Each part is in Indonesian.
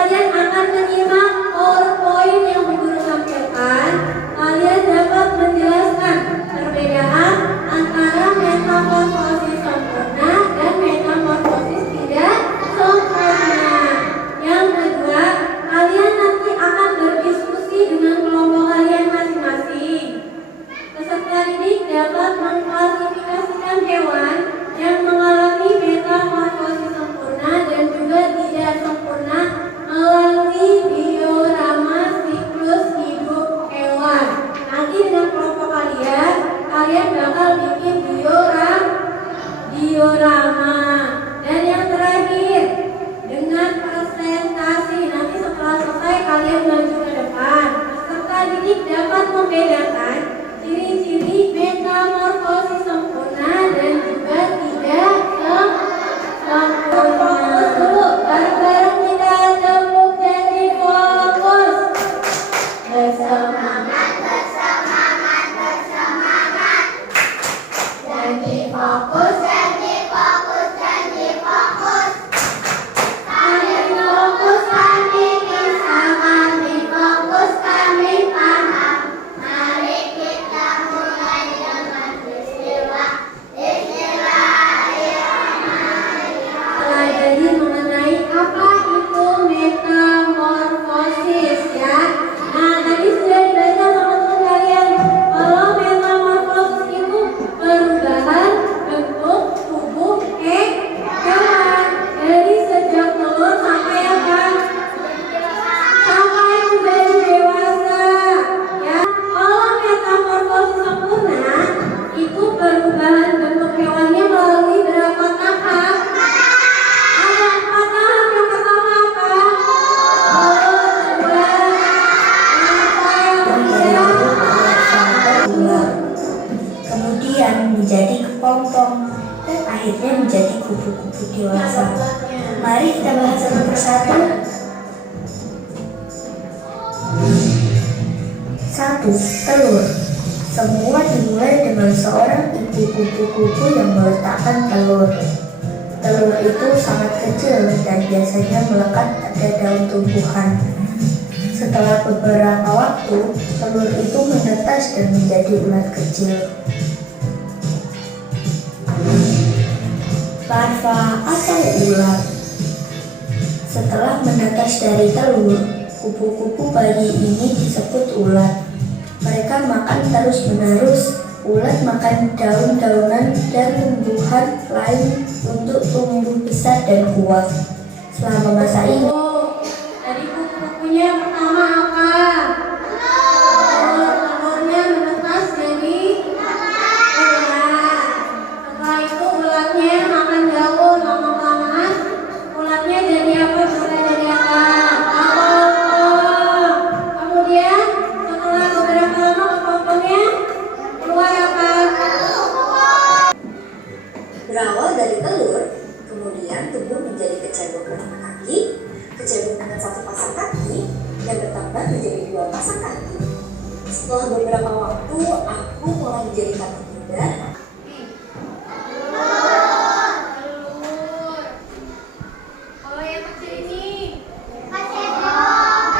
kalian akan menyimak PowerPoint yang Bu Guru tampilkan, kalian dapat menjelaskan perbedaan antara metamorfosis sempurna dan metamorfosis tidak sempurna. Yang kedua, kalian nanti akan berdiskusi dengan kelompok kalian masing-masing. Peserta didik dapat mengklasifikasikan hewan yang mengalami metamorfosis sempurna dan juga tidak sempurna melalui diorama siklus hidup hewan. Nanti dengan kelompok kalian bakal bikin diorama. Dan yang terakhir, dengan presentasi. Nanti setelah selesai kalian maju ke depan. Peserta didik dapat membedakan ciri-ciri metamorfosis sempurna dan juga tidak sempurna. Fokus dulu, bareng-bareng kita tepuk janji fokus. Bersemangat, bersemangat, bersemangat. Janji fokus, janji fokus, janji fokus. Kami fokus, kami bisa, kami fokus, kami paham. Mari kita mulai dengan bismillah. Pelajari mengenai apa itu metamorfosis ya. Nah, tadi sudah dibaca sama teman kalian. Kalau metamorfosis itu perubahan bentuk tubuh hewan dari sejak telur sampai apa? Sampai menjadi dewasa. Ya, kalau metamorfosis sempurna itu perubahan bentuk hewannya melalui berapa tahap? Ada 4 tahap. Yang pertama apa? Kemudian menjadi kepompong dan akhirnya menjadi kupu-kupu dewasa. Mari kita bahas satu persatu. 1. Telur. Semua dimulai dengan seorang ibu kupu-kupu yang meletakkan telur. Telur itu sangat kecil dan biasanya melekat pada daun tumbuhan. Setelah beberapa waktu, telur itu menetas dan menjadi ulat kecil. Larva atau ulat. Setelah menetas dari telur, kupu-kupu bayi ini disebut ulat. Mereka makan terus-menerus. Ulat makan daun-daunan dan tumbuhan lain untuk tumbuh besar dan kuat. Selama masa ini, Tadi kupu-kupunya pertama apa? Telurnya menetas jadi ulat. Setelah itu ulatnya makan daun, lama-kelamaan ulatnya jadi apa? Mulai jadi apa? Kepompong. Kemudian setelah beberapa lama kepompongnya keluar apa? berawal dari telur, kemudian tumbuh menjadi kecebong dengan kaki, kecebong dengan 1 pasang kaki, dan bertambah menjadi 2 pasang kaki. Setelah beberapa waktu, aku mulai menjadi kaki muda. Telur. Kalau yang kecil ini kecebong.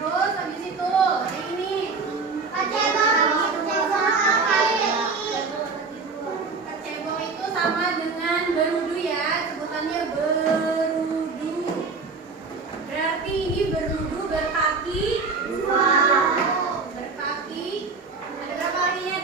Terus habis itu yang ini kecebong itu sama dengan berudu ya, sebutannya berudu. Berarti ini berudu berkaki. Berkaki. Ada berapa kakinya?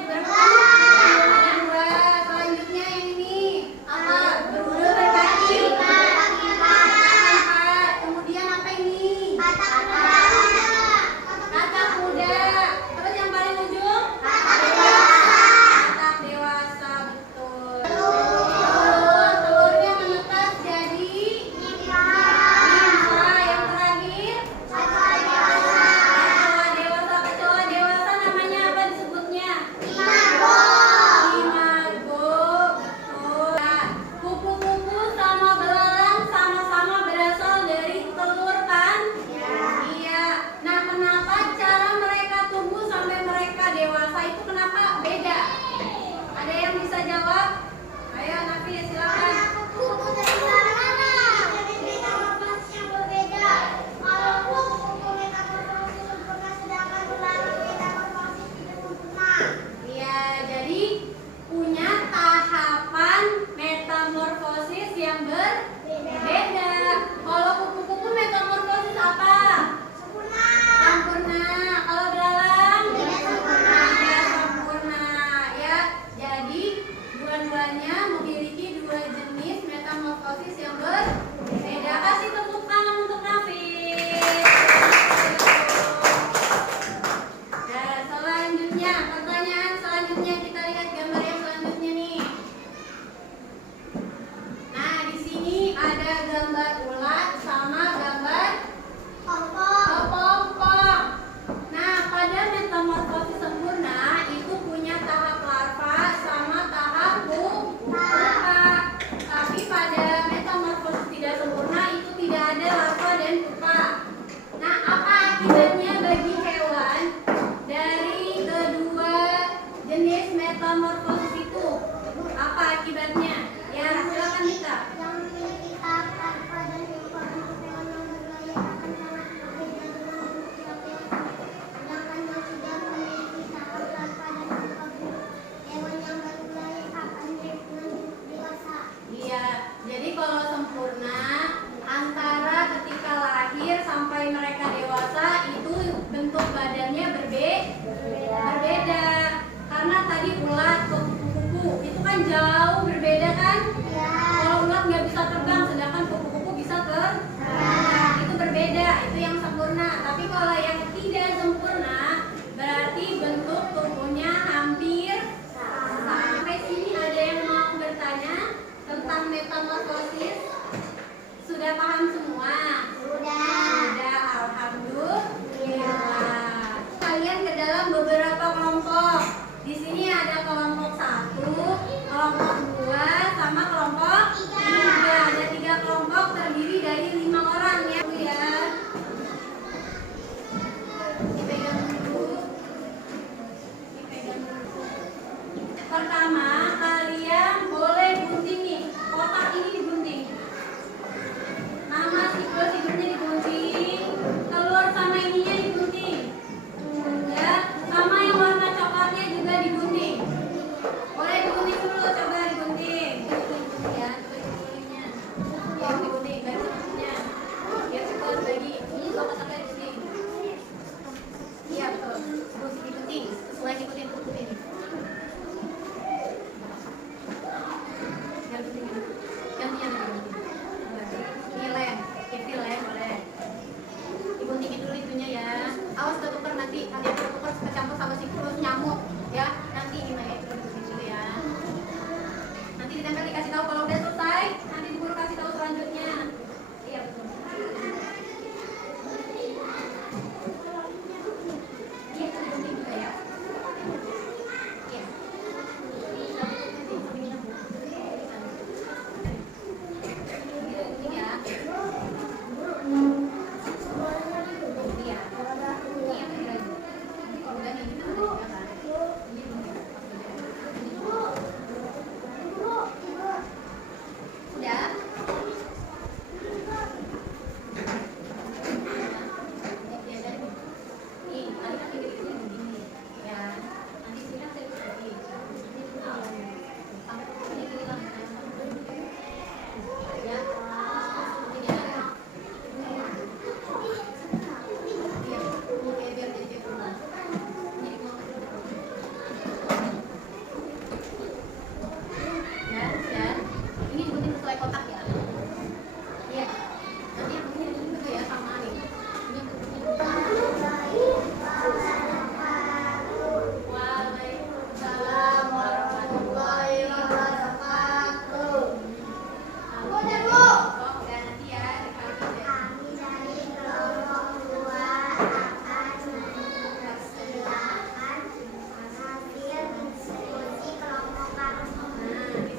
Di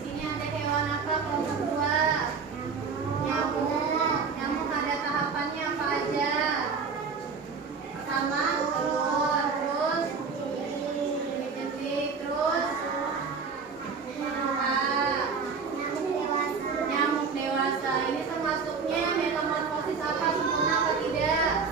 sini ada hewan apa kelompok 2? Nyamuk. Nyamuk ada tahapannya apa aja? Pertama telur, terus jentik, terus nyamuk dewasa. Ini termasuknya metamorfosis apa? Sempurna apa tidak?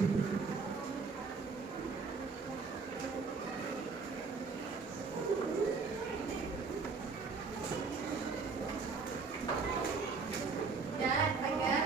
Dan agar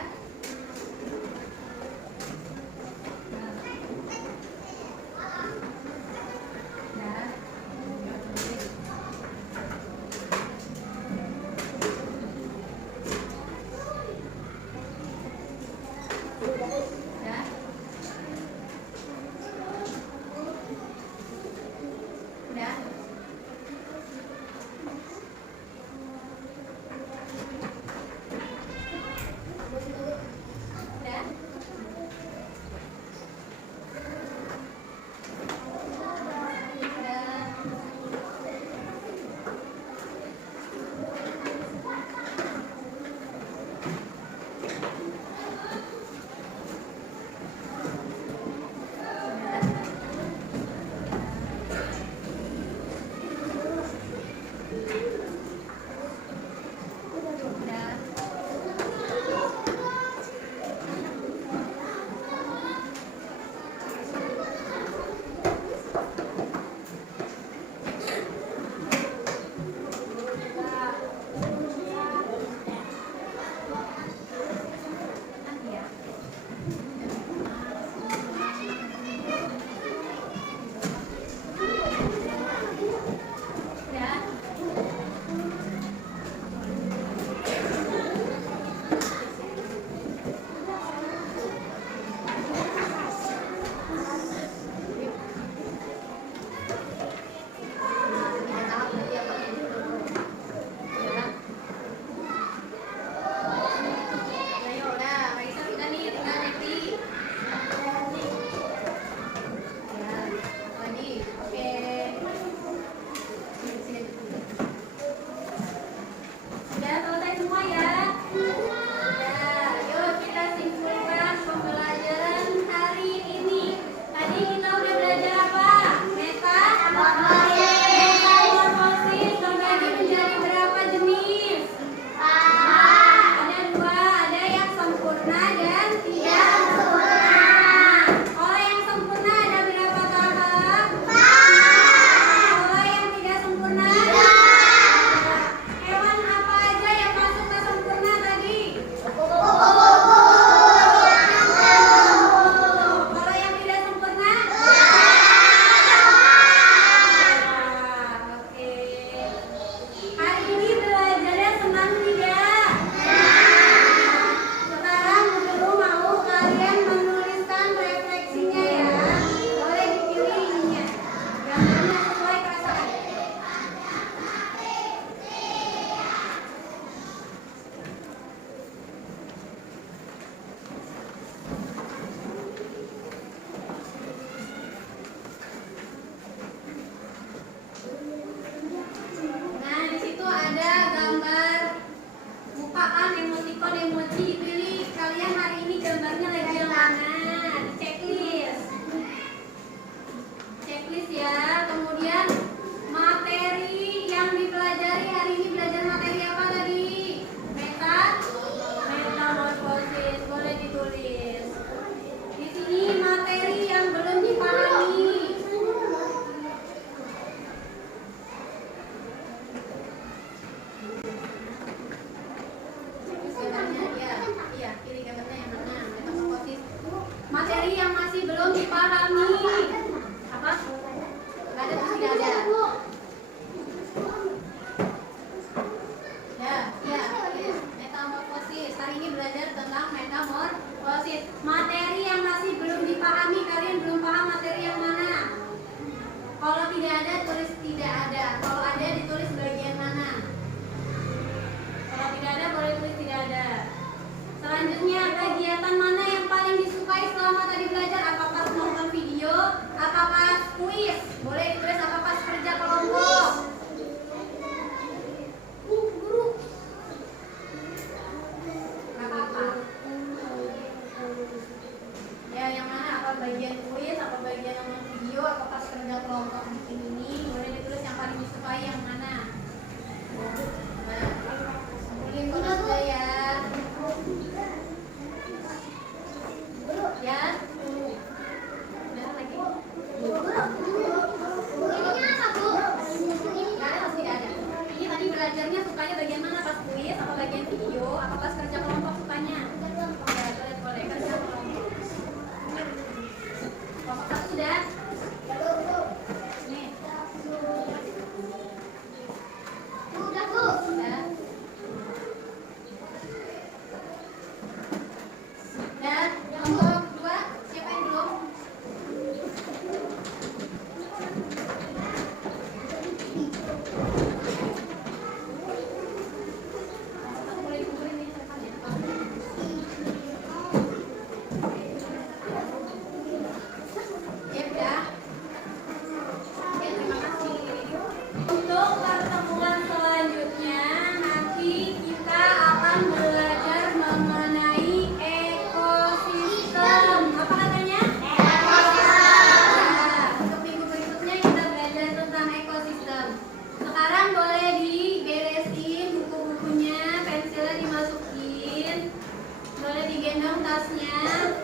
kelasnya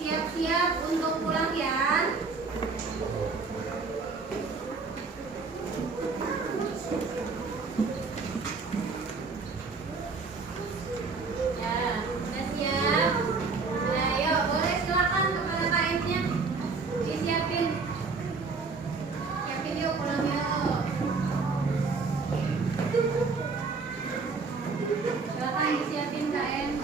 siap-siap untuk pulang ya. Ya, udah siap. Nah, yuk, boleh silakan kepada KM-nya disiapin. Siapin yuk, pulang yuk. Silakan disiapin KM.